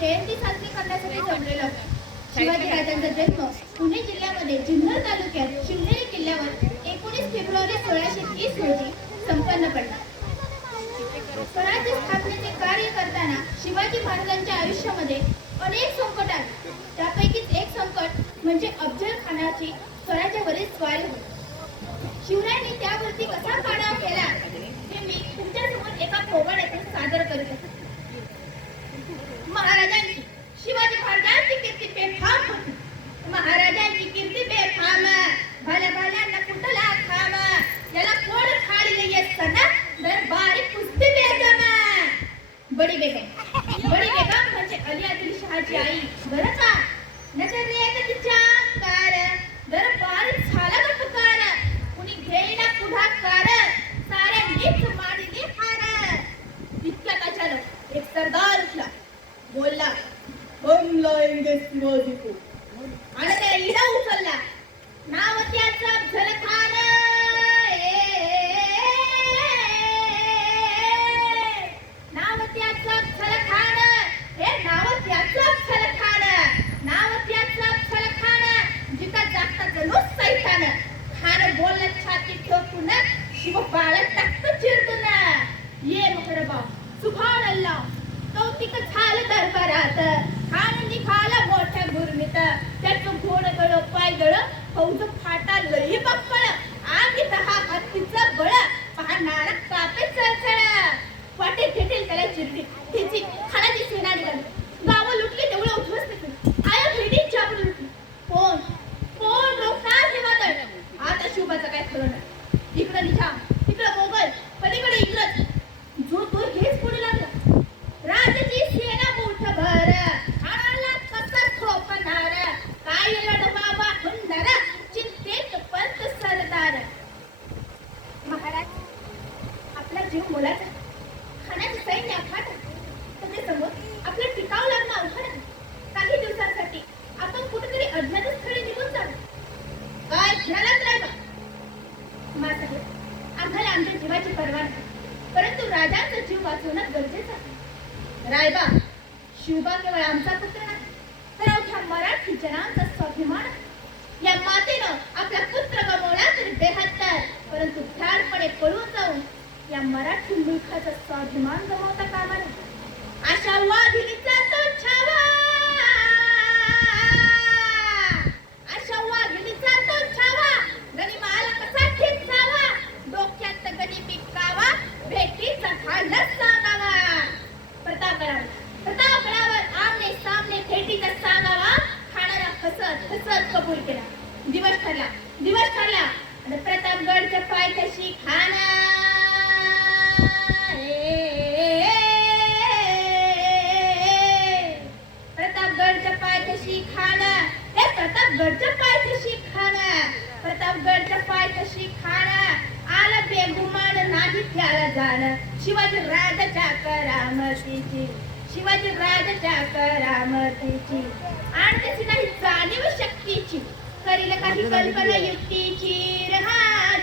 जयंती साजरी करण्यासाठी जमलेलो. शिवाजी राजांचा जन्म पुणे जिल्ह्यामध्ये जुन्नर तालुक्यात शिवनेरी किल्ल्यावर एकोणीस फेब्रुवारी सोळाशे तीस रोजी संपन्न पडला. स्वराज्य स्थापनेचे कार्य करताना शिवाजी महाराजांच्या आयुष्यामध्ये अनेक संकट आले. त्यापैकीच एक संकट म्हणजे अफजल खानाची स्वराज्यावरील स्वारी होती. शिवरायांनी त्यावरती कसा पाडाव केला हे मी तुमच्यासमोर एका पोवाड्यातून सादर करते बडी बेगम बडी बेगम म्हणजे अली आदिल शहाची आई बरं का नजर येत तिच्या अंगार दरबारी झाला का पुकार कुणी घेईना पुढाकार साऱ्यांनीच मांडली हार इतक्यात अचानक एक सरदार उठला बोलला हम लाएंगे शिवाजी को आणि त्याला इडा उचलला नाव त्याचं अफजल खान नाव त्याचं अफजल खान हे नाव त्याचं अफजल खान नाव त्याचं अफजल खान जिथं जागता जणू सैतान खान बोललं छाती ठोकून शिव बाळत टाकत चिरतून ये मोहरबा सुभान अल्लाह कौतिक झालं दरबारात खान निघाला मोठ्या गुरमीत त्याचं घोड गळ पाय गळ फौज फाटा लई बाप्पळ आगी दहा हत्तीचं बळ. पाहणार कापे चळचळ. मुलाचा खाण्याचा सैन्य अफाट त्याच्यासमोर आपलं टिकाव लागणं अवघड आहे. काही दिवसांसाठी आपण कुठेतरी अज्ञात स्थळी निघून जाऊ काय? ध्यानात राहा मासाहेब आम्हाला आमच्या जीवाची पर्वा नाही. परंतु राजांचा जीव वाचवणं गरजेचं आहे. रायबा शिवबा केवळ आमचा पुत्र नाही. तर अवघ्या मराठी जनांचा स्वाभिमान या मातेनं आपला पुत्र गमवला तरी बेहत्तर परंतु ठारपणे पळून जाऊन या मराठी मुलखाचा स्वाभिमान गमावता कामा नये. अशा वाघिणीचा तो छावा! अशा वाघिणीचा तो छावा! गनिमाला कसा ठीक डोक्यात गणी पिकावा भेटीचा भांडच सांगावा! प्रतापगडावर प्रतापगडावर आमने सामने भेटीचा सांगावा! खाणारा हसत हसत कबूल केला. दिवस ठरला दिवस ठरला. आणि प्रतापगडच्या पायथ्याशी खाना! प्रतापगडच्या पायथ्याशी खाना प्रतापगडच्या पायथ्याशी खाना आला बेगुमान नाही त्याला जाणं. शिवाजी राजाच्या करामतीची. शिवाजी राजाच्या करामतीची. आणि त्याची नाही जाणीव शक्तीची. करील काही कल्पना युक्तीची. रहा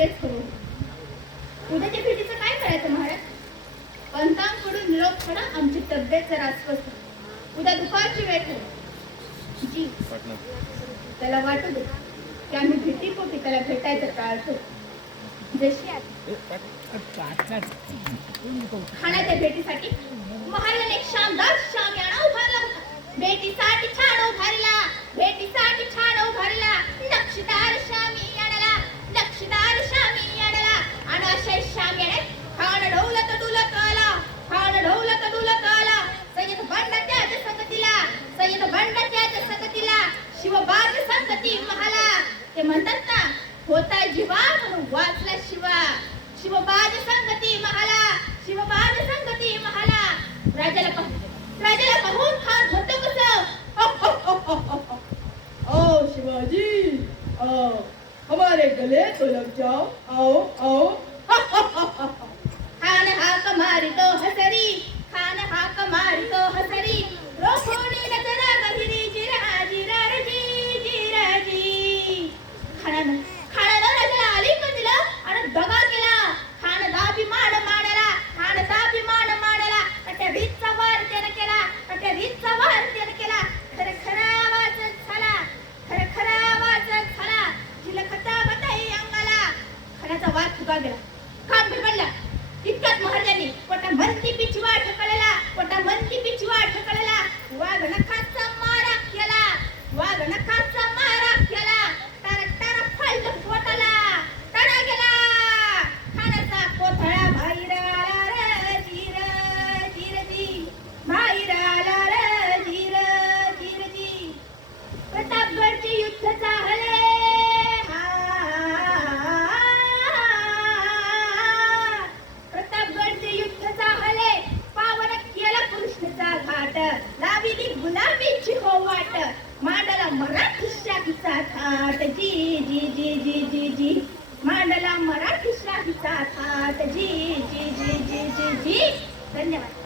हेच करू उद्याच्या भेटीचं काय करायचं महाराज? पंतांकडून निरोप थोडा आमची तब्येत जरा अस्वस्थ. उद्या दुपारची वेळ जी. त्याला वाटू दे की आम्ही भीतीपोटी त्याला भेटायचं टाळतो खाण्याच्या भेटीसाठी महाराजांनी एक शानदार शामियाना उभारला होता संगती महाला ते म्हणतात ना होता जीवा म्हणून वाचला शिवा. शिवबाज संगती महाला शिवबाज संगती महाला. राजाला पाहून राजाला पाहून फार होतं कसं? आओ शिवाजी आओ. हमारे गले तो लग जाओ. आओ आओ. खान हाक मारितो हसरी खान हाक मारितो मराठीच्या हिचा जी जी जी जी जी जी जी जी जी. धन्यवाद.